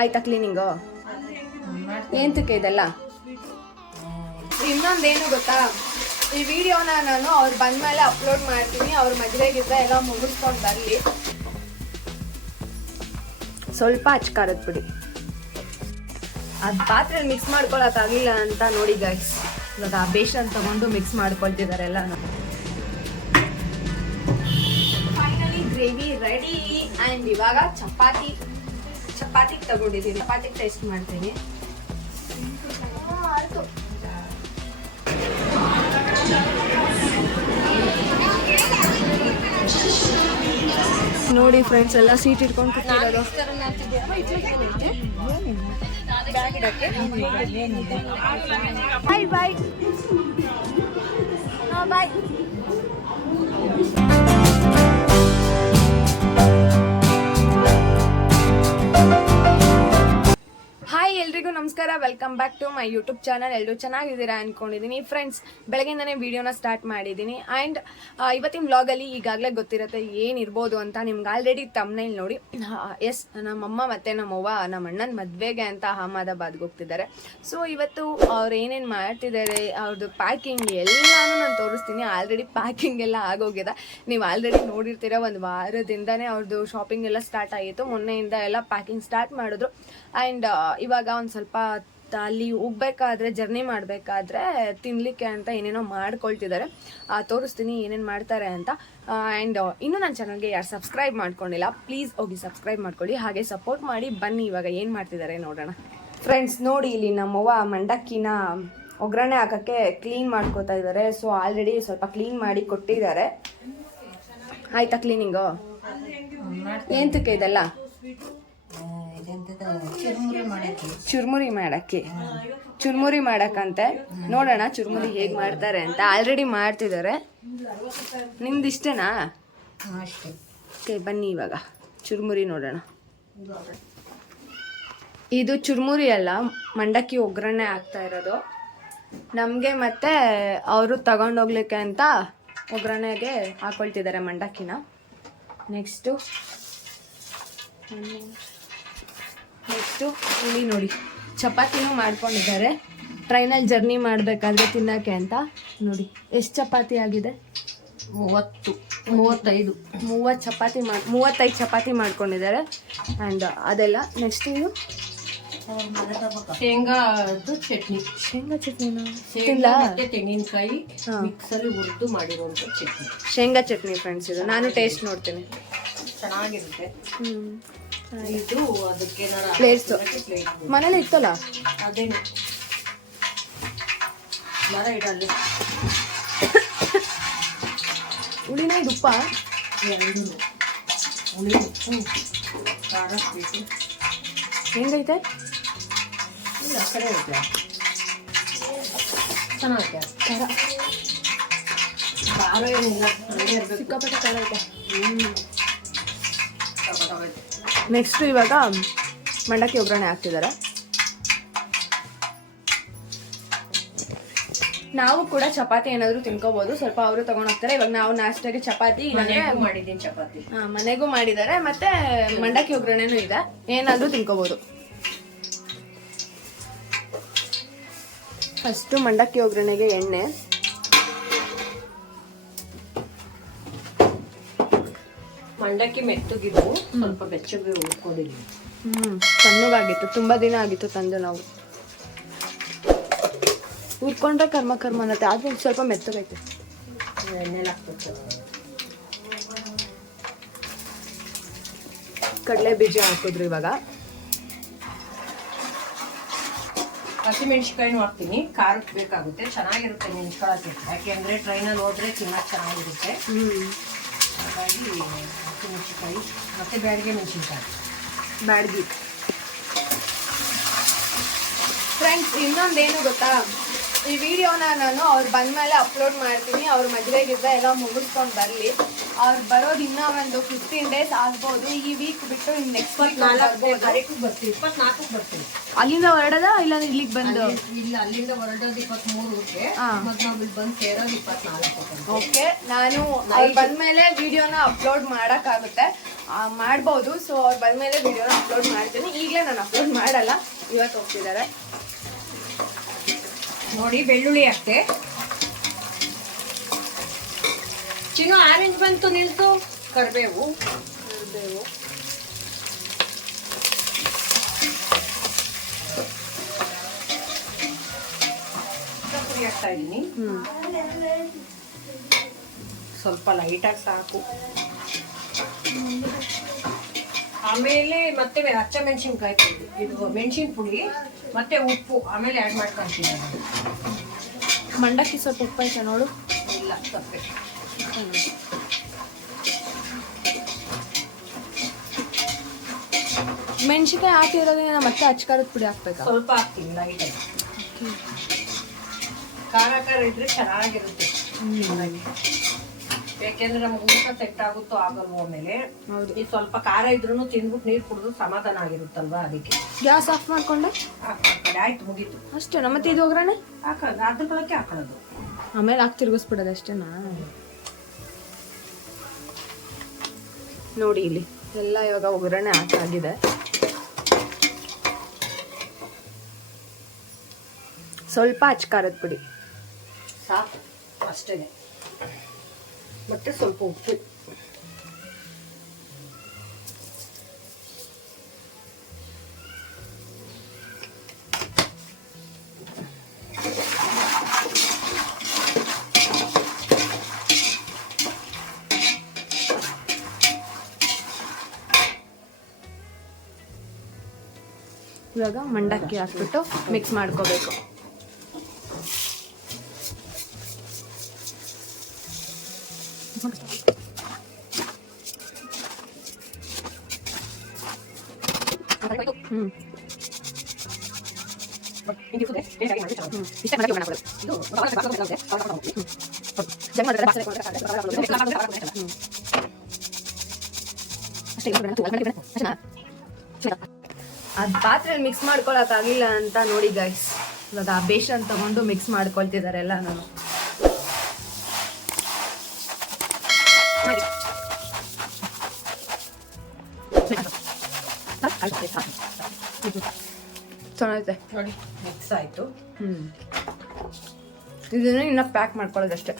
ಆಯ್ತಾ ಕ್ಲೀನಿಂಗು ಏಂತಕ್ಕೆ ಇದೆಲ್ಲ? ಇನ್ನೊಂದೇನು ಗೊತ್ತಾ? ಈ ವಿಡಿಯೋನ ನಾನು ಅವ್ರು ಬಂದ್ಮೇಲೆ ಅಪ್ಲೋಡ್ ಮಾಡ್ತೀನಿ ಅವ್ರ ಮದುವೆಗಿದ್ದ ಎಲ್ಲ ಮುಗಿಸ್ಕೊಂಡು ಬರಲಿ. ಸ್ವಲ್ಪ ಹಚ್ಕಾರದ ಬಿಡಿ. ಅದು ಪಾತ್ರೆ ಮಿಕ್ಸ್ ಮಾಡ್ಕೊಳಕ್ಕಾಗಲಿಲ್ಲ ಅಂತ ನೋಡಿ ಗೈಸ್ ಇವಾಗ ಆ ಬೇಷನ್ ತಗೊಂಡು ಮಿಕ್ಸ್ ಮಾಡ್ಕೊಳ್ತಿದ್ದಾರೆ ಎಲ್ಲ. ಫೈನಲಿ ಗ್ರೇವಿ ರೆಡಿ ಆ್ಯಂಡ್ ಇವಾಗ ಚಪಾತಿ. ಚಪಾತಿಗೆ ತಗೊಂಡಿದ್ದೀನಿ. ಚಪಾತಿಗೆ ಟೇಸ್ಟ್ ಮಾಡ್ತೀನಿ. ನೋಡಿ ಫ್ರೆಂಡ್ಸ್ ಎಲ್ಲ ಸೀಟ್ ಇಟ್ಕೊಂಡು ಕೂತಿರೋದು. ಬಾಯ್ ಬಾಯ್ ಬಾಯ್ ಹಾಯ್ ಎಲ್ರಿಗೂ ನಮಸ್ಕಾರ. Welcome back to my YouTube channel ಎಲ್ಲರೂ ಚೆನ್ನಾಗಿದ್ದೀರಾ ಅಂದ್ಕೊಂಡಿದ್ದೀನಿ ಫ್ರೆಂಡ್ಸ್ ಬೆಳಗ್ಗೆಯಿಂದನೇ ವಿಡಿಯೋನ ಸ್ಟಾರ್ಟ್ ಮಾಡಿದ್ದೀನಿ. ಆ್ಯಂಡ್ ಇವತ್ತಿನ ವ್ಲಾಗಲ್ಲಿ ಈಗಾಗಲೇ ಗೊತ್ತಿರುತ್ತೆ ಏನಿರ್ಬೋದು ಅಂತ ನಿಮ್ಗೆ ಆಲ್ರೆಡಿ ತಮ್ಮನೇಲಿ ನೋಡಿ. ಎಸ್ ನಮ್ಮಮ್ಮ ಮತ್ತು ನಮ್ಮವ್ವ ನಮ್ಮ ಅಣ್ಣನ ಮದುವೆಗೆ ಅಂತ ಅಹಮದಾಬಾದ್ಗೆ ಹೋಗ್ತಿದ್ದಾರೆ. ಸೊ ಇವತ್ತು ಅವ್ರು ಏನೇನು ಮಾಡ್ತಿದ್ದಾರೆ ಅವ್ರದ್ದು ಪ್ಯಾಕಿಂಗ್ ಎಲ್ಲನೂ ನಾನು ತೋರಿಸ್ತೀನಿ. ಆಲ್ರೆಡಿ ಪ್ಯಾಕಿಂಗ್ ಎಲ್ಲ ಆಗೋಗಿದೆ. ನೀವು ಆಲ್ರೆಡಿ ನೋಡಿರ್ತೀರ, ಒಂದು ವಾರದಿಂದನೇ ಅವ್ರದ್ದು ಶಾಪಿಂಗ್ ಎಲ್ಲ ಸ್ಟಾರ್ಟ್ ಆಗಿತ್ತು ಮೊನ್ನೆಯಿಂದ ಎಲ್ಲ ಪ್ಯಾಕಿಂಗ್ ಸ್ಟಾರ್ಟ್ ಮಾಡಿದ್ರು. ಆ್ಯಂಡ್ ಇವಾಗ ಒಂದು ಸ್ವಲ್ಪ ಅಲ್ಲಿ ಹೋಗ್ಬೇಕಾದ್ರೆ ಜರ್ನಿ ಮಾಡಬೇಕಾದ್ರೆ ತಿನ್ನಲಿಕ್ಕೆ ಅಂತ ಏನೇನೋ ಮಾಡ್ಕೊಳ್ತಿದ್ದಾರೆ. ಆ, ತೋರಿಸ್ತೀನಿ ಏನೇನು ಮಾಡ್ತಾರೆ ಅಂತ. ಆ್ಯಂಡ್ ಇನ್ನೂ ನನ್ನ ಚಾನಲ್ಗೆ ಯಾರು ಸಬ್ಸ್ಕ್ರೈಬ್ ಮಾಡ್ಕೊಂಡಿಲ್ಲ ಪ್ಲೀಸ್ ಹೋಗಿ ಸಬ್ಸ್ಕ್ರೈಬ್ ಮಾಡ್ಕೊಳ್ಳಿ. ಹಾಗೆ ಸಪೋರ್ಟ್ ಮಾಡಿ ಬನ್ನಿ ಇವಾಗ ಏನು ಮಾಡ್ತಿದ್ದಾರೆ ನೋಡೋಣ. ಫ್ರೆಂಡ್ಸ್ ನೋಡಿ ಇಲ್ಲಿ ನಮ್ಮವ್ವ ಮಂಡಕ್ಕಿನ ಒಗ್ಗರಣೆ ಹಾಕೋಕ್ಕೆ ಕ್ಲೀನ್ ಮಾಡ್ಕೋತಾ ಇದ್ದಾರೆ. ಸೊ ಆಲ್ರೆಡಿ ಸ್ವಲ್ಪ ಕ್ಲೀನ್ ಮಾಡಿ ಕೊಟ್ಟಿದ್ದಾರೆ. ಆಯ್ತಾ ಕ್ಲೀನಿಂಗು ಎಂತಕ್ಕೆ ಇದೆಲ್ಲ? ಚುರ್ಮುರಿ ಮಾಡಕ್ಕೆ? ಚುರ್ಮುರಿ ಮಾಡಕ್ಕಂತೆ. ನೋಡೋಣ ಚುರ್ಮುರಿ ಹೇಗೆ ಮಾಡ್ತಾರೆ ಅಂತ. ಆಲ್ರೆಡಿ ಮಾಡ್ತಿದ್ದಾರೆ. ನಿಮ್ದು ಇಷ್ಟೇನಾ? ಓಕೆ ಬನ್ನಿ ಇವಾಗ. ಚುರ್ಮುರಿ ನೋಡೋಣ. ಇದು ಚುರ್ಮುರಿ ಅಲ್ಲ ಮಂಡಕ್ಕಿ ಒಗ್ಗರಣೆ ಆಗ್ತಾ ಇರೋದು. ನಮಗೆ ಮತ್ತೆ ಅವರು ತಗೊಂಡೋಗ್ಲಿಕ್ಕೆ ಅಂತ ಒಗ್ಗರಣೆಗೆ ಹಾಕೊಳ್ತಿದ್ದಾರೆ ಮಂಡಕ್ಕಿನ. ನೆಕ್ಸ್ಟು ನೆಕ್ಸ್ಟು ಇಲ್ಲಿ ನೋಡಿ ಚಪಾತಿನೂ ಮಾಡ್ಕೊಂಡಿದ್ದಾರೆ. ಟ್ರೈನಲ್ಲಿ ಜರ್ನಿ ಮಾಡಬೇಕಾದ್ರೆ ತಿನ್ನೋಕ್ಕೆ ಅಂತ. ನೋಡಿ ಎಷ್ಟು ಚಪಾತಿ ಆಗಿದೆ? ಮೂವತ್ತು ಮೂವತ್ತೈದು. ಮೂವತ್ತು ಚಪಾತಿ ಮಾಡಿ ಮೂವತ್ತೈದು ಚಪಾತಿ ಮಾಡ್ಕೊಂಡಿದ್ದಾರೆ. ಆ್ಯಂಡ್ ಅದೆಲ್ಲ ನೆಕ್ಸ್ಟ್ ಇದು ಶೇಂಗಾದು ಚಟ್ನಿ. ಶೇಂಗಾ ಚಟ್ನಿ ಶೇಂಗಾ ಮತ್ತೆ ತೆಂಗಿನಕಾಯಿ. ಮಿಕ್ಸಲ್ಲಿ ಹುರಿದು ಮಾಡಿರುವಂಥ ಚಟ್ನಿ. ಶೇಂಗಾ ಚಟ್ನಿ ಫ್ರೆಂಡ್ಸ್ ಇದು. ನಾನು ಟೇಸ್ಟ್ ನೋಡ್ತೀನಿ. ಚೆನ್ನಾಗಿರುತ್ತೆ. ಹ್ಞೂ ಇದು ಅದಕ್ಕೆ ಪ್ಲೇಟ್ಸ್ ಪ್ಲೇಟ್ ಮನೇಲಿ ಇತ್ತಲ್ಲ? ಅದೇನು. ಮರ ಇಡಲ್ಲಿ. ಹುಳಿನ ಉಪ್ಪ? ಎರಡು. ಹುಳಿ ಉಪ್ಪು ಖಾರ ಸ್ವೀಟು. ಹೆಂಗೈತೆ? ಇಲ್ಲ ಕಡೆ ಐತೆ. ಚೆನ್ನಾಗೈತೆ. ಖಾರ. ಖಾರ ಏನಿಲ್ಲ ಸಿಕ್ಕಾಪಟ್ಟೆ ಖಾರ ಐತೆ. ಹ್ಞೂ. ನೆಕ್ಸ್ಟು ಇವಾಗ ಮಂಡಕ್ಕಿ ಒಗ್ಗರಣೆ ಹಾಕ್ತಿದ್ದಾರೆ ನಾವು ಕೂಡ ಚಪಾತಿ ಏನಾದರೂ ತಿನ್ಕೋಬಹುದು ಸ್ವಲ್ಪ ಅವರು ತಗೊಂಡೋಗ್ತಾರೆ ಇವಾಗ ನಾವು ನಾಷ್ಟಾಗೆ ಚಪಾತಿ ಮಾಡಿದ್ದೀನಿ ಚಪಾತಿ. ಮನೆಗೂ ಮಾಡಿದ್ದಾರೆ. ಮತ್ತೆ ಮಂಡಕ್ಕಿ ಒಗ್ಗರಣೆನೂ ಇದೆ. ಏನಾದರೂ ತಿನ್ಕೋಬಹುದು ಫಸ್ಟು ಮಂಡಕ್ಕಿ ಒಗ್ಗರಣೆಗೆ ಎಣ್ಣೆ. ಮಂಡಕ್ಕಿ ಮೆತ್ತಗಿದ್ದು ಸ್ವಲ್ಪ ಬೆಚ್ಚಗೆ ಉಳ್ಕೊಂಡಿದ್ವಿ ಹ್ಮ್. ತಣ್ಣಗಾಗಿತ್ತು. ತುಂಬಾ ದಿನ ಆಗಿತ್ತು ತಂದು ನಾವು. ಉಟ್ಕೊಂಡ್ರೆ ಕರ್ಮ ಕರ್ಮ ಅನ್ನತ್ತೆ. ಆದ್ರೆ ಒಂದ್ ಸ್ವಲ್ಪ ಮೆತ್ತಗೈತೆ. ಎಣ್ಣೆಲಿ ಹಾಕ್ಬೇಕು. ಕಡಲೆ ಬೀಜ ಹಾಕಿದ್ರು ಇವಾಗ. ಹಸಿಮೆಣ್ಸಿಕಾಯಿನೂ ಹಾಕ್ತೀನಿ. ಖಾರಕ್ಕೆ ಬೇಕಾಗುತ್ತೆ. ಚೆನ್ನಾಗಿರುತ್ತೆ ನೆನ್ಸ್ಕೊಳಕ್ಕೆ ಯಾಕೆಂದ್ರೆ ಟ್ರೈನಲ್ಲಿ ಹೋದ್ರೆ ತಿನ್ನಕ್ಕೆ ಚೆನ್ನಾಗಿರುತ್ತೆ. ಹ್ಮ್. ಹಾಗಾಗಿ ಹಸಿಮೆಣ್ಸಿಕಾಯಿ ಮತ್ತೆ ಬ್ಯಾಡಿಗೆ ಮೆಣಸಿನ್ಕಾಯಿ. ಬ್ಯಾಡ್ಗಿ. ಫ್ರೆಂಡ್ಸ್ ಇನ್ನೊಂದೇನು ಗೊತ್ತಾ? ಈ ವಿಡಿಯೋನ ನಾನು ಅವ್ರು ಬಂದ್ಮೇಲೆ ಅಪ್ಲೋಡ್ ಮಾಡ್ತೀನಿ. ಅವ್ರ ಮದುವೆಗಿದ್ದ ಎಲ್ಲ ಮುಗಿಸ್ಕೊಂಡು ಬರಲಿ. ಅವ್ರು ಬರೋದು ಇನ್ನ ಒಂದು ಫಿಫ್ಟೀನ್ ಡೇಸ್ ಆಗ್ಬೋದು. ಈ ವೀಕ್ ಬಿಟ್ಟು ನೆಕ್ಸ್ಟ್ ವೀಕ್ ಬರ್ತೀವಿ ಇಪ್ಪತ್ನಾಲ್ಕು ಬರ್ತೀವಿ ಅಲ್ಲಿಂದ ಹೊರಡದ ಇಲ್ಲ ಇಲ್ಲಿಗೆ ಬಂದು? ಇಲ್ಲ ಅಲ್ಲಿಂದ ಹೊರಡೋದು ಇಪ್ಪತ್ಮೂರಕ್ಕೆ. ಮತ್ತೆ ನಾವು ಇಲ್ಲಿ ಬಂದು ಸೇರೋದು ಇಪ್ಪತ್ನಾಲ್ಕು ಓಕೆ ನಾನು ಅವ್ರು ಬಂದ್ಮೇಲೆ ವಿಡಿಯೋನ ಅಪ್ಲೋಡ್ ಮಾಡೋಕ್ಕಾಗುತ್ತೆ. ಮಾಡ್ಬೋದು. ಸೊ ಅವ್ರು ಬಂದ್ಮೇಲೆ ವಿಡಿಯೋನ ಅಪ್ಲೋಡ್ ಮಾಡ್ತೀನಿ. ಈಗಲೇ ನಾನು ಅಪ್ಲೋಡ್ ಮಾಡಲ್ಲ. ಇವತ್ತು ಹೋಗ್ತಿದ್ದಾರೆ. ನೋಡಿ ಬೆಳ್ಳುಳ್ಳಿ ಅಷ್ಟೇ. ಚಿನ್ನು ಆರೆಂಜ್ ಬಂತು ನಿಲ್ತು ಕರಿಬೇವು. ಕರಿಬೇವು. ಪುರಿ ಹಾಕ್ತಾ ಇದ್ದೀನಿ. ಸ್ವಲ್ಪ ಲೈಟಾಗಿ ಸಾಕು. ಆಮೇಲೆ ಮತ್ತೆ ಹಚ್ಚ ಮೆಣಸಿನ್ಕಾಯಿ ಪುಡಿ. ಇದು ಮೆಣಸಿನ ಪುಡಿ ಮತ್ತೆ ಉಪ್ಪು. ಆಮೇಲೆ ಆ್ಯಡ್ ಮಾಡ್ಕೊಂತೀನಿ ಮಂಡಕ್ಕಿ ಸ್ವಲ್ಪ ಉಪ್ಪು ಐತೆ ನೋಡು? ಇಲ್ಲ ತಪ್ಪೆ. ಮೆಣಸಿನ್ಕಾಯಿ ಹಾಕಿರೋದ್ರಿಂದ ಮತ್ತೆ ಅಚ್ಚಕಾರದ ಪುಡಿ ಹಾಕ್ಬೇಕು? ಸ್ವಲ್ಪ ಹಾಕ್ತೀನಿ ಆಗಿ. ಖಾರ ಖಾರ ಇದ್ರೆ ಚೆನ್ನಾಗಿರುತ್ತೆ. ಯಾಕೆಂದ್ರೆ ನಮ್ಗೆ ಊಟ ತೆಟ್ಟಾಗುತ್ತೋ ಆಗುತ್ತೋ ಆಗಲ್ವೋ ಆಮೇಲೆ ಈ ಸ್ವಲ್ಪ ಖಾರ ಇದ್ರೂ ತಿಂದ್ಬಿಟ್ಟು ನೀರು ಕುಡಿದು ಸಮಾಧಾನ ಆಗಿರುತ್ತಲ್ವಾ ಅದಕ್ಕೆ. ಗ್ಯಾಸ್ ಆಫ್ ಮಾಡ್ಕೊಂಡು? ಆಯ್ತು ಮುಗೀತು. ಅಷ್ಟೇನಾ? ಮತ್ತೆ ಇದು ಒಗ್ಗರಣೆ? ಹಾಕೋದು ಅದ್ರ ಬಳಕೆ ಹಾಕೋದು ಆಮೇಲೆ ಹಾಕಿ ತಿರುಗಿಸ್ಬಿಡೋದು ಅಷ್ಟೇನಾ? ನೋಡಿ ಇಲ್ಲಿ. ಎಲ್ಲ ಇವಾಗ ಒಗ್ಗರಣೆ ಹಾಕಾಗಿದೆ ಸ್ವಲ್ಪ ಅಚ್ಕಾರದ ಪುಡಿ. ಸಾಕು. ಅಷ್ಟೇ ಮತ್ತೆ ಸ್ವಲ್ಪ ಉಪ್ಪು. ಇವಾಗ ಮಂಡಕ್ಕಿ ಹಾಕ್ಬಿಟ್ಟು ಮಿಕ್ಸ್ ಮಾಡ್ಕೋಬೇಕು ಹ್ಮ್ ಹ್ಮ್. ಅದ್ ಪಾತ್ರೆಯಲ್ಲಿ ಮಿಕ್ಸ್ ಮಾಡ್ಕೊಳಕ್ಕಾಗಿಲ್ಲ ಅಂತ ನೋಡಿ ಗೈಸ್ ಇವಾಗ ಆ ಬೇಷನ್ ತಗೊಂಡು ಮಿಕ್ಸ್ ಮಾಡ್ಕೊಳ್ತಿದ್ದಾರೆ ಎಲ್ಲ ನಾನು. ನೋಡಿ ಮಿಕ್ಸ್ ಆಯ್ತು. ಹ್ಞೂ ಇದನ್ನ ಇನ್ನ ಪ್ಯಾಕ್ ಮಾಡ್ಕೊಳ್ಳೋದಷ್ಟೇ.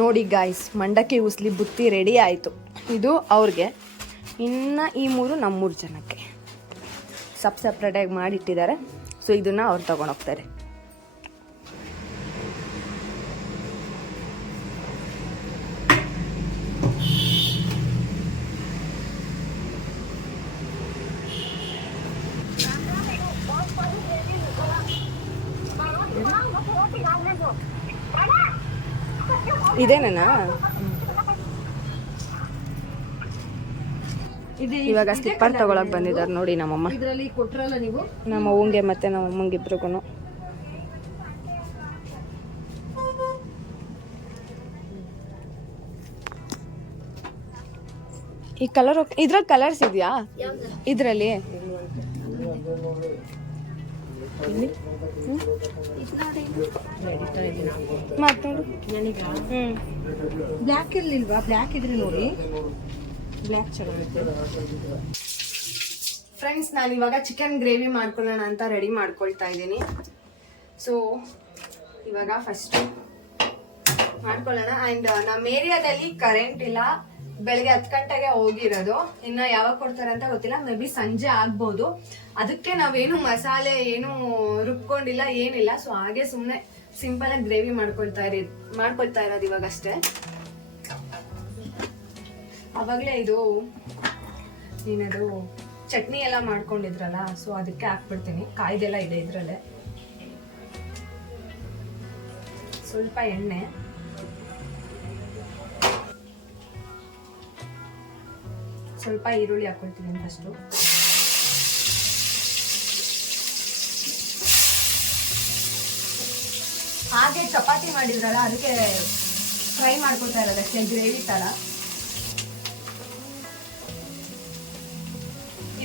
ನೋಡಿ ಗಾಯ್ಸ್ ಮಂಡಕ್ಕಿ ಉಸ್ಲಿ ಬುತ್ತಿ ರೆಡಿ ಆಯಿತು. ಇದು ಅವ್ರಿಗೆ. ಇನ್ನು ಈ ಮೂರು ನಮ್ಮೂರು ಜನಕ್ಕೆ. ಸಪ್ ಸಪ್ರೇಟಾಗಿ ಮಾಡಿಟ್ಟಿದ್ದಾರೆ. ಸೊ ಇದನ್ನು ಅವ್ರು ತೊಗೊಂಡೋಗ್ತಾರೆ ಇದೇನೇನಾ ಇವಾಗ ಸ್ಲಿಪ್ಪರ್ ತಗೊಳಕ್ ಬಂದಿದ್ದಾರೆ ನೋಡಿ ನಮ್ಮಮ್ಮ. ಇದರಲ್ಲಿ ಕೊಟ್ರಲ್ಲ ನೀವು? ನಮ್ಮ ಅವಂಗೆ ಮತ್ತೆ ನಮ್ಮ ಅಮ್ಮಂಗೆ ಇಬ್ರಿಗೂ ಈ ಕಲರ್ ಇದ್ರಲ್ಲಿ ಕಲರ್ಸ್ ಇದೆಯಾ? ಇದರಲ್ಲಿ? ಮಾತಾಡು ಬ್ಲ್ಯಾಕ್ ಇರ್ಲಿಲ್ವಾ ಬ್ಲ್ಯಾಕ್ ಇದ್ರೆ ನೋಡಿ. ಫ್ರೆಂಡ್ಸ್ ನಾನು ಇವಾಗ ಚಿಕನ್ ಗ್ರೇವಿ ಮಾಡ್ಕೊಳ್ಳೋಣ ಅಂತ ರೆಡಿ ಮಾಡ್ಕೊಳ್ತಾ ಇದ್ದೀನಿ. ಸೊ ಇವಾಗ ಫಸ್ಟ್ ಮಾಡ್ಕೊಳ್ಳೋಣ. ಆ್ಯಂಡ್ ನಮ್ಮ ಏರಿಯಾದಲ್ಲಿ ಕರೆಂಟ್ ಇಲ್ಲ. ಬೆಳಗ್ಗೆ ಹತ್ತು ಗಂಟೆಗೆ ಹೋಗಿರೋದು. ಇನ್ನು ಯಾವಾಗ ಕೊಡ್ತಾರೆ ಅಂತ ಗೊತ್ತಿಲ್ಲ. ಮೇ ಬಿ ಸಂಜೆ ಆಗ್ಬೋದು. ಅದಕ್ಕೆ ನಾವೇನು ಮಸಾಲೆ ಏನು ರುಬ್ಕೊಂಡಿಲ್ಲ, ಏನಿಲ್ಲ. ಸೊ ಹಾಗೆ ಸುಮ್ಮನೆ ಸಿಂಪಲ್ ಆಗಿ ಗ್ರೇವಿ ಮಾಡ್ಕೊಳ್ತಾ ಇರಿ ಮಾಡ್ಕೊಳ್ತಾ ಇರೋದು ಇವಾಗ ಅಷ್ಟೇ ಅವಾಗಲೇ ಇದು ಏನದು ಚಟ್ನಿ ಎಲ್ಲ ಮಾಡ್ಕೊಂಡಿದ್ರಲ್ಲ ಸೊ ಅದಕ್ಕೆ ಹಾಕ್ಬಿಡ್ತೀನಿ. ಕಾಯ್ದೆಲ್ಲ ಇದೆ ಇದರಲ್ಲೇ. ಸ್ವಲ್ಪ ಎಣ್ಣೆ. ಸ್ವಲ್ಪ ಈರುಳ್ಳಿ ಹಾಕೊಳ್ತೀನಿ ಫಸ್ಟು ಹಾಗೆ ಚಪಾತಿ ಮಾಡಿದ್ರಲ್ಲ, ಅದಕ್ಕೆ ಫ್ರೈ ಮಾಡ್ಕೊತಾ ಇರೋದಕ್ಕೆ ಗ್ರೇವಿ ಥರ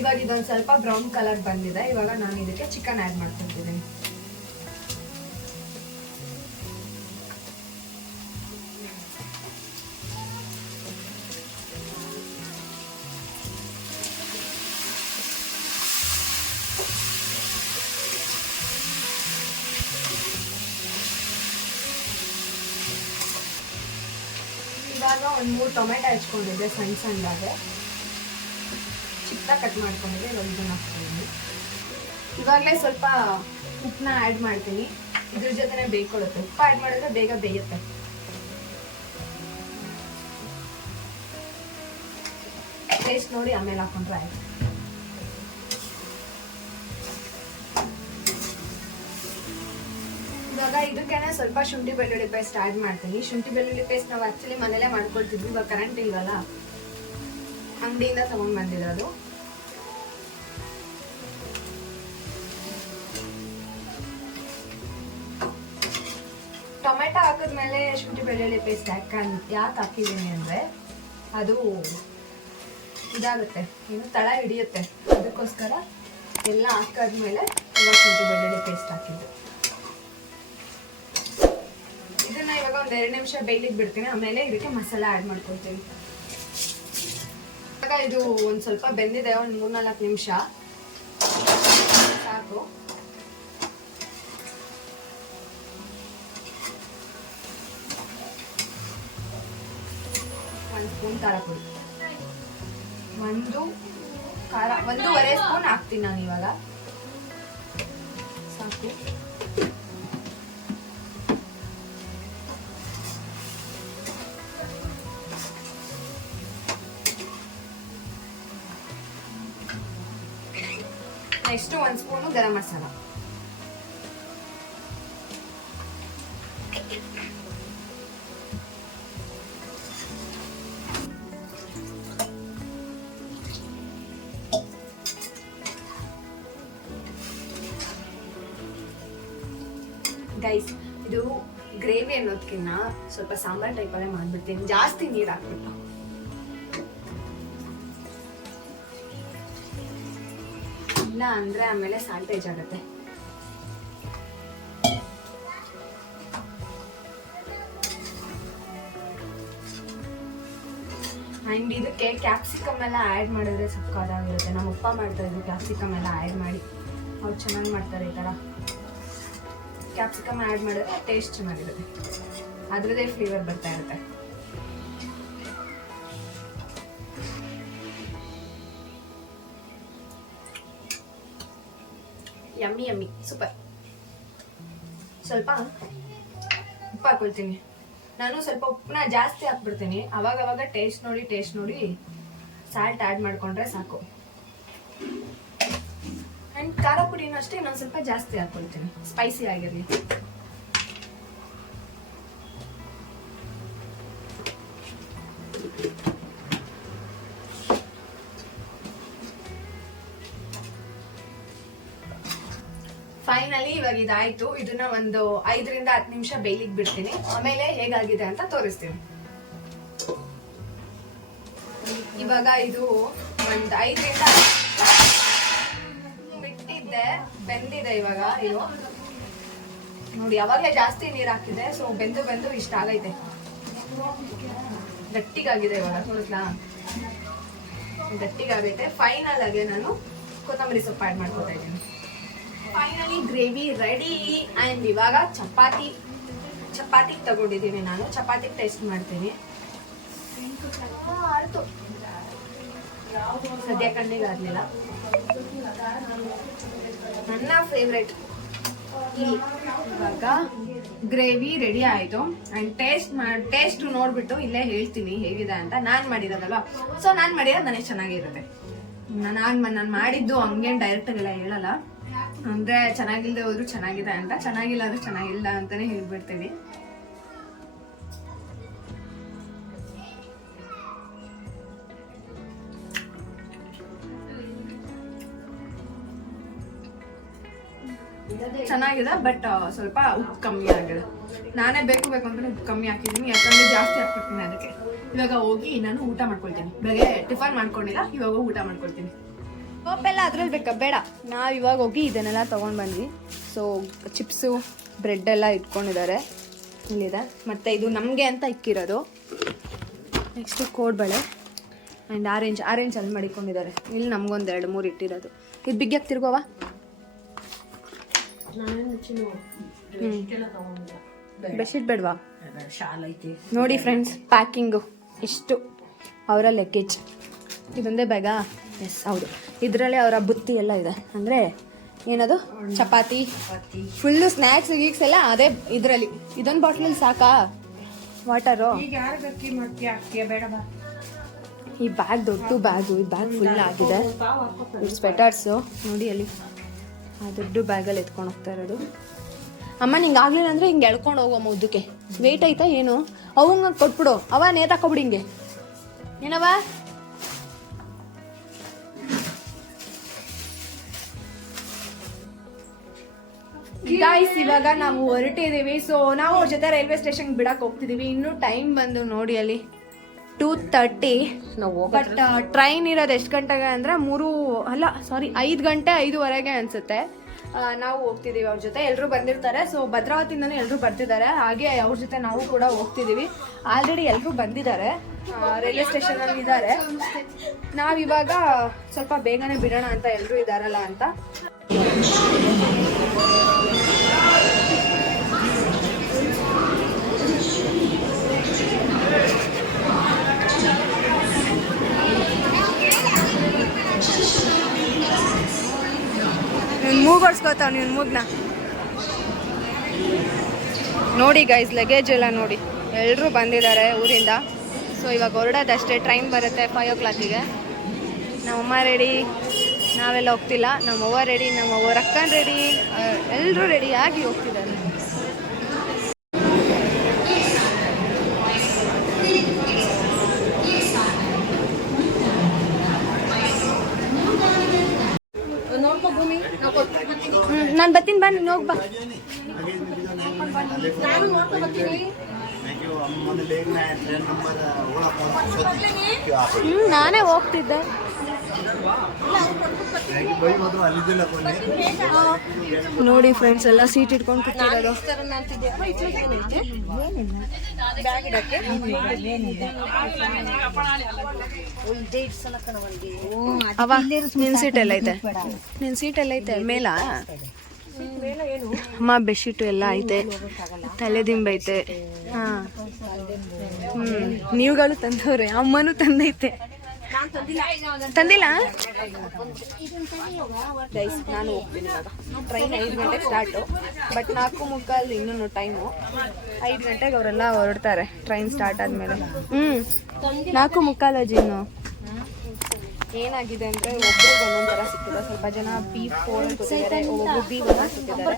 ಇವಾಗ ಇದೊಂದು ಸ್ವಲ್ಪ ಬ್ರೌನ್ ಕಲರ್ ಬಂದಿದೆ. ಇವಾಗ ನಾನು ಇದಕ್ಕೆ ಚಿಕನ್ ಆ್ಯಡ್ ಮಾಡ್ಕೊತಿದ್ದೀನಿ ಇವಾಗ ಒಂದು ಮೂರು ಟೊಮೆಟೊ ಹಚ್ಕೊಂಡಿದ್ದೆ ಸಣ್ಣ ಸಣ್ಣದಾಗೆ ಚಿಕ್ಕ ಕಟ್ ಮಾಡ್ಕೊಂಡಿದ್ದೆ ಇದನ್ನ ಹಾಕ್ತೀನಿ ಇವಾಗಲೇ ಸ್ವಲ್ಪ ಉಪ್ಪನ್ನ ಆ್ಯಡ್ ಮಾಡ್ತೀನಿ. ಇದ್ರ ಜೊತೆನೇ ಬೇಯ್ಕೊಳ್ಳುತ್ತೆ. ಉಪ್ಪು ಆ್ಯಡ್ ಮಾಡಿದ್ರೆ ಬೇಗ ಬೇಯುತ್ತೆ. ಟೇಸ್ಟ್ ನೋಡಿ ಆಮೇಲೆ ಹಾಕೊಂಡ್ರೆ ಆಯ್ತು. ಇವಾಗ ಇದಕ್ಕೇನೆ ಸ್ವಲ್ಪ ಶುಂಠಿ ಬೆಳ್ಳುಳ್ಳಿ ಪೇಸ್ಟ್ ಆ್ಯಡ್ ಮಾಡ್ತೀನಿ. ಶುಂಠಿ ಬೆಳ್ಳುಳ್ಳಿ ಪೇಸ್ಟ್ ನಾವು ಆಕ್ಚುಲಿ ಮನೇಲೇ ಮಾಡ್ಕೊಳ್ತಿದ್ವಿ, ಇವಾಗ ಕರೆಂಟ್ ಇಲ್ವಲ್ಲ? ಅಂಗಡಿಯಿಂದ ತಗೊಂಡ್ ಬಂದಿರೋದು ಟೊಮೆಟೊ ಹಾಕಿದ್ಮೇಲೆ ಶುಂಠಿ ಬೆಳ್ಳುಳ್ಳಿ ಪೇಸ್ಟ್ ಯಾಕೆ ಯಾಕೆ ಹಾಕಿದ್ದೀನಿ ಅಂದರೆ ಅದು ಇದಾಗುತ್ತೆ ಇನ್ನು ತಳ ಹಿಡಿಯುತ್ತೆ. ಅದಕ್ಕೋಸ್ಕರ ಎಲ್ಲ ಹಾಕಾದ್ಮೇಲೆ ಇವಾಗ ಶುಂಠಿ ಬೆಳ್ಳುಳ್ಳಿ ಪೇಸ್ಟ್ ಹಾಕಿದ್ದು. ಇದನ್ನ ಇವಾಗ ಒಂದು ಎರಡು ನಿಮಿಷ ಬೇಯ್ಲಿಕ್ಕೆ ಬಿಡ್ತೀನಿ, ಆಮೇಲೆ ಇದಕ್ಕೆ ಮಸಾಲ ಆ್ಯಡ್ ಮಾಡ್ಕೊಳ್ತೀನಿ. ಇವಾಗ ಇದು ಒಂದು ಸ್ವಲ್ಪ ಬೆಂದಿದೆ, ಒಂದು ಮೂರ್ನಾಲ್ಕು ನಿಮಿಷ. ಸಾಕು. ಒಂದು ಸ್ಪೂನ್ ಖಾರ ಪುಡಿ. ಒಂದು ಖಾರ, ಒಂದೂವರೆ ಸ್ಪೂನ್ ಹಾಕ್ತೀನಿ ನಾನು ಇವಾಗ. ಸಾಕು. ನೆಕ್ಸ್ಟ್ ಒಂದು ಸ್ಪೂನು ಗರಂ ಮಸಾಲ. ಗೈಸ್ ಇದು ಗ್ರೇವಿ ಅನ್ನೋದಕ್ಕಿಂತ ಸ್ವಲ್ಪ ಸಾಂಬಾರ್ ಟೈಪಲ್ಲೇ ಮಾಡ್ಬಿಡ್ತೀನಿ. ಜಾಸ್ತಿ ನೀರು ಹಾಕ್ಬಿಟ್ಟು ಇಲ್ಲ ಅಂದ್ರೆ ಆಮೇಲೆ ಸಾಲ್ಟೇಜ್ ಆಗುತ್ತೆ. ಆ್ಯಂಡ್ ಇದಕ್ಕೆ ಕ್ಯಾಪ್ಸಿಕಮ್ ಎಲ್ಲ ಆ್ಯಡ್ ಮಾಡಿದ್ರೆ ಸಕ್ಕದಾಗಿರುತ್ತೆ ನಮ್ಮ ಅಪ್ಪ ಮಾಡ್ತಾ ಇದ್ವಿ ಕ್ಯಾಪ್ಸಿಕಮ್ ಎಲ್ಲ ಆ್ಯಡ್ ಮಾಡಿ. ಅವ್ರು ಚೆನ್ನಾಗಿ ಮಾಡ್ತಾರೆ ಈ ಥರ ಕ್ಯಾಪ್ಸಿಕಮ್ ಆ್ಯಡ್ ಮಾಡಿದ್ರೆ ಟೇಸ್ಟ್ ಚೆನ್ನಾಗಿರುತ್ತೆ. ಅದರದೇ ಫ್ಲೇವರ್ ಬರ್ತಾ ಇರುತ್ತೆ. ಯಮ್ಮಿ ಯಮ್ಮಿ ಸೂಪರ್ ಸ್ವಲ್ಪ ಉಪ್ಪು ಹಾಕೊಳ್ತೀನಿ ನಾನು ಸ್ವಲ್ಪ ಉಪ್ಪನ್ನ ಜಾಸ್ತಿ ಹಾಕ್ಬಿಡ್ತೀನಿ ಅವಾಗ ಅವಾಗ ಟೇಸ್ಟ್ ನೋಡಿ ಟೇಸ್ಟ್ ನೋಡಿ ಸಾಲ್ಟ್ ಆ್ಯಡ್ ಮಾಡ್ಕೊಂಡ್ರೆ ಸಾಕು ಆ್ಯಂಡ್ ಖಾರ ಪುಡಿನೂ ಅಷ್ಟೇ ಇನ್ನೊಂದು ಸ್ವಲ್ಪ ಜಾಸ್ತಿ ಹಾಕ್ಕೊಳ್ತೀನಿ ಸ್ಪೈಸಿ ಆಗಿರಲಿ ಇವಾಗ ಇದಾಯ್ತು. ಇದನ್ನ ಒಂದು ಐದರಿಂದ ಹತ್ತು ನಿಮಿಷ ಬೇಯ್ಲಿಕ್ಕೆ ಬಿಡ್ತೀನಿ. ಆಮೇಲೆ ಹೇಗಾಗಿದೆ ಅಂತ ತೋರಿಸ್ತೀನಿ. ಇವಾಗ ಇದು ಒಂದು ಐದರಿಂದ ಬಿಟ್ಟಿದ್ದೆ. ಬೆಂದಿದೆ ಇವಾಗ ಇದು. ನೋಡಿ ಯಾವಾಗಲೇ ಜಾಸ್ತಿ ನೀರು ಹಾಕಿದೆ ಸೊ ಬೆಂದು ಬೆಂದು ಇಷ್ಟ ಆಗೈತೆ. ಗಟ್ಟಿಗಾಗಿದೆ ಇವಾಗ, ತೋರಿಸ್ಲಾ? ಗಟ್ಟಿಗಾಗೈತೆ. ಫೈನಲ್ ಆಗಿ ನಾನು ಕೊತ್ತಂಬರಿ ಸೊಪ್ಪು ಆ್ಯಡ್ ಮಾಡ್ಕೊತಾ ಇದ್ದೀನಿ. ಫೈನಲಿ ಗ್ರೇವಿ ರೆಡಿ ಆ್ಯಂಡ್ ಇವಾಗ ಚಪಾತಿ ಚಪಾತಿಗೆ ತಗೊಂಡಿದ್ದೀನಿ ನಾನು. ಚಪಾತಿಗೆ ಟೇಸ್ಟ್ ಮಾಡ್ತೀನಿ. ಸದ್ಯ ಕಣ್ಣಿಗೆ ಆಗಲಿಲ್ಲ. ನನ್ನ ಫೇವ್ರೆಟ್ ಇವಾಗ ಗ್ರೇವಿ ರೆಡಿ ಆಯಿತು. ಆ್ಯಂಡ್ ಟೇಸ್ಟ್ ಮಾ ಟೇಸ್ಟ್ ನೋಡಿಬಿಟ್ಟು ಇಲ್ಲೇ ಹೇಳ್ತೀನಿ ಹೇಗಿದೆ ಅಂತ. ನಾನು ಮಾಡಿರೋದಲ್ವಾ? ಸೊ ನಾನು ಮಾಡಿರೋದು ನನಗೆ ಚೆನ್ನಾಗಿರುತ್ತೆ. ನಾನು ನಾನು ಮಾಡಿದ್ದು ಹಂಗೇನು ಡೈರೆಕ್ಟಾಗೆಲ್ಲ ಹೇಳಲ್ಲ. ಅಂದರೆ ಚೆನ್ನಾಗಿಲ್ಲದೆ ಹೋದ್ರು ಚೆನ್ನಾಗಿದೆ ಅಂತ. ಚೆನ್ನಾಗಿಲ್ಲ ಅಂದ್ರೆ ಚೆನ್ನಾಗಿಲ್ಲ ಅಂತಲೇ ಹೇಳ್ಬಿಡ್ತೀನಿ. ಚೆನ್ನಾಗಿದೆ ಬಟ್ ಸ್ವಲ್ಪ ಉಪ್ಪು ಕಮ್ಮಿ ಆಗಿದೆ ನಾನೇ ಬೇಕು ಬೇಕು ಅಂತ ಉಪ್ಪು ಕಮ್ಮಿ ಹಾಕಿದೀನಿ ಯಾಕಂದ್ರೆ ಜಾಸ್ತಿ ಹಾಕ್ಬಿಡ್ತೀನಿ ಅದಕ್ಕೆ. ಇವಾಗ ಹೋಗಿ ನಾನು ಊಟ ಮಾಡ್ಕೊಳ್ತೀನಿ. ಬೆಳಗ್ಗೆ ಟಿಫನ್ ಮಾಡ್ಕೊಂಡಿಲ್ಲ, ಇವಾಗ ಊಟ ಮಾಡ್ಕೊಳ್ತೀನಿ. ಪಪ್ಪೆಲ್ಲ ಅದ್ರಲ್ಲಿ ಬೇಕಾ? ಬೇಡ. ನಾವು ಇವಾಗ ಹೋಗಿ ಇದನ್ನೆಲ್ಲ ತೊಗೊಂಡು ಬಂದ್ವಿ ಸೊ ಚಿಪ್ಸು ಬ್ರೆಡ್ ಎಲ್ಲ ಇಟ್ಕೊಂಡಿದ್ದಾರೆ. ಇಲ್ಲಿದೆ. ಮತ್ತು ಇದು ನಮಗೆ ಅಂತ ಇಕ್ಕಿರೋದು. Next kodubale and orange orange ಅಲ್ಲಿ ಮಾಡಿಕೊಂಡಿದ್ದಾರೆ. ಇಲ್ಲಿ ನಮಗೊಂದು ಎರಡು ಮೂರು ಇಟ್ಟಿರೋದು. ಇದು ಬಿಗ್ಗೆ ತಿರ್ಗೋವಾ? ಬೆಡ್ಶೀಟ್ ಬೇಡವಾ? ನೋಡಿ ಫ್ರೆಂಡ್ಸ್ ಪ್ಯಾಕಿಂಗು ಇಷ್ಟು. ಅವರ ಲೆಕ್ಕೇಜ್ ಇದೊಂದೇ ಬ್ಯಾಗಾ ಎಸ್ ಹೌದು. ಇದರಲ್ಲೇ ಅವರ ಬುತ್ತಿ ಎಲ್ಲ ಇದೆ. ಅಂದರೆ ಏನದು? ಚಪಾತಿ. ಫುಲ್ಲು ಸ್ನ್ಯಾಕ್ಸ್ ಗೀಕ್ಸ್ ಎಲ್ಲ ಅದೇ ಇದರಲ್ಲಿ. ಇದೊಂದು ಬಾಟ್ಲಲ್ಲಿ ಸಾಕಾ? ವಾಟರು ಈ ಬ್ಯಾಗ್ ದೊಡ್ಡ ಬ್ಯಾಗು ಈ ಬ್ಯಾಗ್ ಫುಲ್ ಆಗಿದೆ. ಸ್ವೆಟರ್ಸು ನೋಡಿ ಅಲ್ಲಿ. ಆ ದೊಡ್ಡ ಬ್ಯಾಗಲ್ಲಿ ಎತ್ಕೊಂಡು ಹೋಗ್ತಾ ಇರೋದು. ಅಮ್ಮ ನಿಂಗೆ ಆಗ್ಲಿಲ್ಲ ಅಂದ್ರೆ ಹಿಂಗೆ ಎಳ್ಕೊಂಡು ಹೋಗೋ ಉದ್ದಕ್ಕೆ. ವೆಯ್ಟ್ ಐತಾ ಏನು? ಅವಂಗ ಕೊಟ್ಬಿಡು. ಅವ ನೇತಾಕೊಬಿಡಿ ಹಿಂಗೆ. ಏನವ? ಗಾಯ್ಸ್ ಇವಾಗ ನಾವು ಹೊರಟಿದ್ದೀವಿ. ಸೊ ನಾವು ಅವ್ರ ಜೊತೆ ರೈಲ್ವೆ ಸ್ಟೇಷನ್ ಬಿಡಕ್ ಹೋಗ್ತಿದೀವಿ ಇನ್ನು ಟೈಮ್ ಬಂದು ನೋಡಿ ಅಲ್ಲಿ ಟೂ ತರ್ಟಿ ನಾವು ಬಟ್ ಟ್ರೈನ್ ಇರೋದು ಎಷ್ಟು ಗಂಟೆಗೆ ಅಂದರೆ ಮೂರು ಅಲ್ಲ ಸಾರಿ ಐದು ಗಂಟೆ ಐದುವರೆಗೆ ಅನಿಸುತ್ತೆ. ನಾವು ಹೋಗ್ತಿದ್ದೀವಿ ಅವ್ರ ಜೊತೆ. ಎಲ್ಲರೂ ಬಂದಿರ್ತಾರೆ. ಸೊ ಭದ್ರಾವತಿಯಿಂದನೂ ಎಲ್ಲರೂ ಬರ್ತಿದ್ದಾರೆ. ಹಾಗೆ ಅವ್ರ ಜೊತೆ ನಾವು ಕೂಡ ಹೋಗ್ತಿದ್ದೀವಿ. ಆಲ್ರೆಡಿ ಎಲ್ಲರೂ ಬಂದಿದ್ದಾರೆ. ರೈಲ್ವೆ ಸ್ಟೇಷನಲ್ಲಿ ಇದ್ದಾರೆ. ನಾವಿವಾಗ ಸ್ವಲ್ಪ ಬೇಗನೆ ಬಿಡೋಣ ಅಂತ ಎಲ್ಲರೂ ಇದ್ದಾರಲ್ಲ ಅಂತ. ನೀನು ಮೂಗೊಡ್ಸ್ಕೊತಾವ ನೀನು ಮೂಗ್ನ. ನೋಡಿ ಗೈಸ್ ಲಗೇಜ್ ಎಲ್ಲ ನೋಡಿ. ಎಲ್ಲರೂ ಬಂದಿದ್ದಾರೆ ಊರಿಂದ. ಸೊ ಇವಾಗ ಹೊರಡೋದಷ್ಟೇ. ಟ್ರೈನ್ ಬರುತ್ತೆ ಫೈವ್ ಓ ಕ್ಲಾಕಿಗೆ ನಮ್ಮಮ್ಮ ರೆಡಿ ನಾವೆಲ್ಲ ಹೋಗ್ತಿಲ್ಲ. ನಮ್ಮವ್ವ ರೆಡಿ ನಮ್ಮವ್ವ ಅಕ್ಕನ ರೆಡಿ ಎಲ್ಲರೂ ರೆಡಿ ಆಗಿ ಹೋಗ್ತಿದ್ದಾರೆ ಬರ್ತೀನಿ ಬಾ ನೀನು ಹೋಗಿ ಬಾ ನಾನು ಹ್ಞೂ ನಾನೇ ಹೋಗ್ತಿದ್ದೆ. ನೋಡಿ ಫ್ರೆಂಡ್ಸ್ ಎಲ್ಲ ಸೀಟ್ ಇಟ್ಕೊಂಡು ಕೂತಿರೋದು. ನಿನ್ ಸೀಟ್ ಎಲ್ಲ ಐತೆ ನಿನ್ ಸೀಟ್ ಎಲ್ಲ ಐತೆ ಮೇಲ? ಅಮ್ಮ ಬೆಡ್ಶೀಟು ಎಲ್ಲ ಐತೆ. ತಲೆ ಐತೆ ಹಾಂ. ಹ್ಮ್. ನೀವುಗಳು ತಂದವ್ರೆ, ಅಮ್ಮನೂ ತಂದೈತೆ. ತಂದಿಲ್ಲ? ಗೈಸ್ ನಾನು ಹೋಗ್ತೀನಿ ಇವಾಗ. ಟ್ರೈನ್ ಐದು ಗಂಟೆಗೆ ಸ್ಟಾರ್ಟು ಬಟ್ ನಾಲ್ಕು ಮುಕ್ಕಾಲು ಇನ್ನೂ ಟೈಮು ಐದು ಗಂಟೆಗೆ ಅವರೆಲ್ಲ ಹೊರಡ್ತಾರೆ ಟ್ರೈನ್ ಸ್ಟಾರ್ಟ್ ಆದಮೇಲೆ. ಹ್ಞೂ ನಾಲ್ಕು ಮುಕ್ಕಾಲು ಅಜಿನ್ನು ಏನಾಗಿದೆ ಅಂದರೆ ಒಬ್ರಿಗೆ ಒಂದೊಂದು ಥರ ಸಿಕ್ಕಿದೆ ಸ್ವಲ್ಪ ಜನ ಬಿ ಫೋರ್ ಕೂತಿದ್ದಾರೆ ಒಬ್ಬೊಬ್ರು ಬಿ ಒನ್ ಕೂತಿದ್ದಾರೆ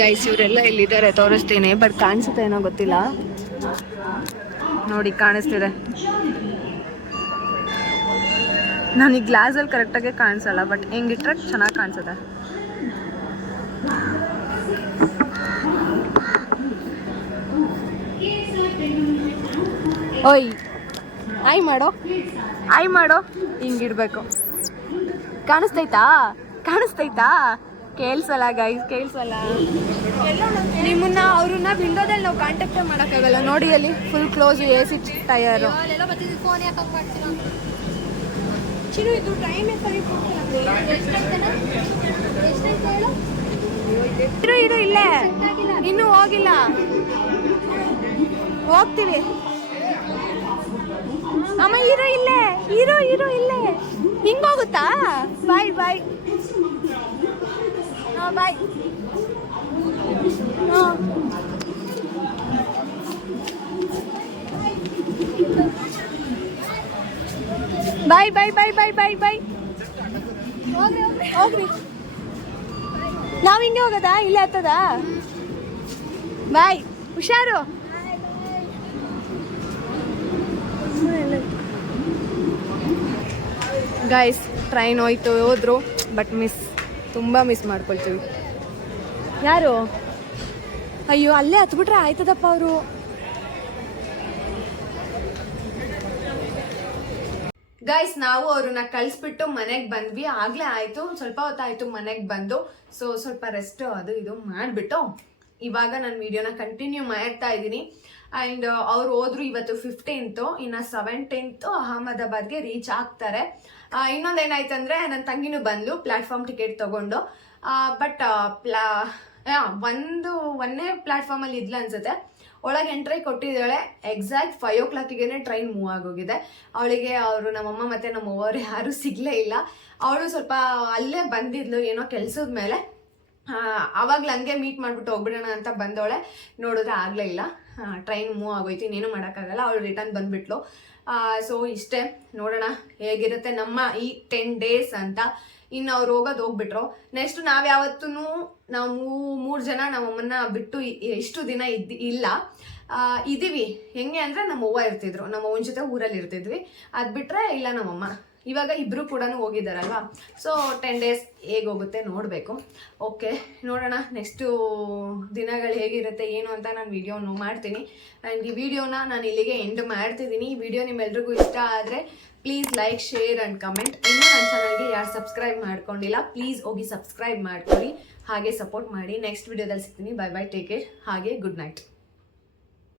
ಗೈಸ್ ಇವರೆಲ್ಲ ಇಲ್ಲಿದ್ದಾರೆ ತೋರಿಸ್ತೀನಿ ಬಟ್ ಕಾಣಿಸುತ್ತೆ ಏನೋ ಗೊತ್ತಿಲ್ಲ. ನೋಡಿ, ಕಾಣಿಸ್ತಿದೆ. ನಾನು ಈ ಗ್ಲಾಸಲ್ಲಿ ಕರೆಕ್ಟಾಗೆ ಕಾಣಿಸಲ್ಲ ಬಟ್ ಹೆಂಗಿಟ್ರೆ ಚೆನ್ನಾಗಿ ಕಾಣಿಸುತ್ತೆ. ಓಯ್ ಆಯ್ ಮಾಡೋ? ಆಯ್ ಮಾಡೋ? ಹಿಂಗಿಡ್ಬೇಕು ಕಾಣಿಸ್ತೈತಾ? ಕಾಣಿಸ್ತೈತಾ? ಕೇಳಿಸಲ್ಲ ಗೈಸ್ ಕೇಳಿಸಲ್ಲ. ನಿಮ್ಮನ್ನ ಅವ್ರನ್ನ ವಿಂಡೋದಲ್ಲಿ ನಾವು ಕಾಂಟ್ಯಾಕ್ಟ್ ಮಾಡೋಕ್ಕಾಗಲ್ಲ. ನೋಡಿ ಅಲ್ಲಿ ಫುಲ್ ಕ್ಲೋಸ್ ಎ ಸಿ ಟಯರು ಚಿರು ಇದು ಟೈಮ್ ಇರು ಇರು ಇಲ್ಲೇ. ಇನ್ನೂ ಹೋಗಿಲ್ಲ. ಹೋಗ್ತೀವಿ. ಅಮ್ಮ, ಇರೋ ಇಲ್ಲೇ. ಇರೋ ಇರೋ ಇಲ್ಲೇ. ಹಿಂಗೋಗುತ್ತಾ? ಬಾಯ್ ಬಾಯ್. ಹಾಂ ಬಾಯ್. ಹಾಂ. ಬಾಯ್ ಬಾಯ್ ಬಾಯ್ ಬಾಯ್ ಬಾಯ್ ಬಾಯ್. ಹೋಗ್ರಿ ನಾವು ಹಿಂಗೆ ಹೋಗೋದಾ? ಇಲ್ಲೇ ಹತ್ತದಾ? ಬಾಯ್. ಹುಷಾರು. ಗಾಯ್ಸ್ ಟ್ರೈನ್ ಹೋಯ್ತು, ಹೋದ್ರು ಬಟ್ ಮಿಸ್ ತುಂಬ ಮಿಸ್ ಮಾಡ್ಕೊಳ್ತೀವಿ. ಯಾರು? ಅಯ್ಯೋ, ಅಲ್ಲೇ ಹತ್ಬಿಟ್ರೆ ಆಯ್ತದಪ್ಪ ಅವರು. ಗೈಸ್ ನಾವು ಅವ್ರನ್ನ ಕಳಿಸ್ಬಿಟ್ಟು ಮನೆಗೆ ಬಂದ್ವಿ. ಆಗ್ಲೇ ಆಯ್ತು, ಸ್ವಲ್ಪ ಹೊತ್ತಾಯ್ತು ಮನೆಗೆ ಬಂದು. ಸೊ ಸ್ವಲ್ಪ ರೆಸ್ಟ್ ಅದು ಇದು ಮಾಡಿಬಿಟ್ಟು ಇವಾಗ ನಾನು ವಿಡಿಯೋನ ಕಂಟಿನ್ಯೂ ಮಾಡ್ತಾ ಇದ್ದೀನಿ. ಆ್ಯಂಡ್ ಅವ್ರು ಹೋದ್ರು ಇವತ್ತು ಫಿಫ್ಟೀನ್ತು ಇನ್ನು ಸೆವೆಂಟೀನ್ತು ಅಹಮದಾಬಾದ್ಗೆ ರೀಚ್ ಆಗ್ತಾರೆ. ಇನ್ನೊಂದು ಏನಾಯ್ತಂದರೆ ನನ್ನ ತಂಗಿನೂ ಬಂದ್ಲು ಪ್ಲಾಟ್ಫಾರ್ಮ್ ಟಿಕೆಟ್ ತಗೊಂಡು. ಬಟ್ ಪ್ಲಾ ಒಂದು, ಒಂದೇ ಪ್ಲಾಟ್ಫಾರ್ಮಲ್ಲಿ ಇದ್ಲ ಅನ್ಸುತ್ತೆ. ಒಳಗೆ ಎಂಟ್ರಿ ಕೊಟ್ಟಿದ್ದಾಳೆ. ಎಕ್ಸಾಕ್ಟ್ ಫೈವ್ ಓ ಕ್ಲಾಕಿಗೆ ಟ್ರೈನ್ ಮೂವ್ ಆಗೋಗಿದೆ. ಅವಳಿಗೆ ಅವರು ನಮ್ಮಮ್ಮ ಮತ್ತು ನಮ್ಮ ಅವ್ವರು ಯಾರೂ ಸಿಗಲೇ ಇಲ್ಲ. ಅವಳು ಸ್ವಲ್ಪ ಅಲ್ಲೇ ಬಂದಿದ್ಲು, ಏನೋ ಕೆಲ್ಸದ ಮೇಲೆ. ಆವಾಗಲೇ ಹಂಗೆ ಮೀಟ್ ಮಾಡಿಬಿಟ್ಟು ಹೋಗ್ಬಿಡೋಣ ಅಂತ ಬಂದವಳೆ. ನೋಡಿದ್ರೆ ಆಗಲೇ ಇಲ್ಲ. ಟ್ರೈನ್ ಮೂವ್ ಆಗೋಯ್ತು, ಇನ್ನೇನು ಮಾಡೋಕ್ಕಾಗಲ್ಲ. ಅವಳು ರಿಟರ್ನ್ ಬಂದುಬಿಟ್ಲು. ಸೊ ಇಷ್ಟೇ. ನೋಡೋಣ, ಹೇಗಿರುತ್ತೆ ನಮ್ಮ ಈ ಟೆನ್ ಡೇಸ್ ಅಂತ. ಇನ್ನು ಅವ್ರು ಹೋಗೋದು ಹೋಗ್ಬಿಟ್ರು. ನೆಕ್ಸ್ಟ್ ನಾವು ಯಾವತ್ತೂ ನಾವು ಮೂರು ಜನ ನಮ್ಮಮ್ಮನ್ನ ಬಿಟ್ಟು ಇಷ್ಟು ದಿನ ಇದ್ದು ಇಲ್ಲ. ಇದ್ದೀವಿ ಹೆಂಗೆ ಅಂದರೆ ನಮ್ಮ ಅವ್ವ ಇರ್ತಿದ್ರು. ನಮ್ಮ ಅವ್ವನ ಜೊತೆ ಊರಲ್ಲಿ ಇರ್ತಿದ್ವಿ ಅದು ಬಿಟ್ಟರೆ ಇಲ್ಲ ನಮ್ಮಮ್ಮ. ಇವಾಗ ಇಬ್ಬರು ಕೂಡ ಹೋಗಿದ್ದಾರಲ್ವಾ? ಸೊ ಟೆನ್ ಡೇಸ್ ಹೇಗೆ ಹೋಗುತ್ತೆ ನೋಡಬೇಕು. ಓಕೆ ನೋಡೋಣ ನೆಕ್ಸ್ಟು ದಿನಗಳು ಹೇಗಿರುತ್ತೆ, ಏನು ಅಂತ ನಾನು ವಿಡಿಯೋನು ಮಾಡ್ತೀನಿ. ಆ್ಯಂಡ್ ಈ ವಿಡಿಯೋನ ನಾನು ಇಲ್ಲಿಗೆ ಎಂಡ್ ಮಾಡ್ತಿದ್ದೀನಿ. ಈ ವಿಡಿಯೋ ನಿಮ್ಮೆಲ್ರಿಗೂ ಇಷ್ಟ ಆದರೆ please like share and comment ಇನ್ನೂ ನನ್ನ ಚಾನಲ್ಗೆ ಯಾರು ಸಬ್ಸ್ಕ್ರೈಬ್ ಮಾಡ್ಕೊಂಡಿಲ್ಲ ಪ್ಲೀಸ್ ಹೋಗಿ ಸಬ್ಸ್ಕ್ರೈಬ್ ಮಾಡ್ಕೊಳ್ಳಿ. ಹಾಗೆ ಸಪೋರ್ಟ್ ಮಾಡಿ. ನೆಕ್ಸ್ಟ್ ವಿಡಿಯೋದಲ್ಲಿ ಸಿಗ್ತೀನಿ. ಬೈ ಬೈ ಟೇಕ್ ಕೇರ್ ಹಾಗೆ ಗುಡ್ ನೈಟ್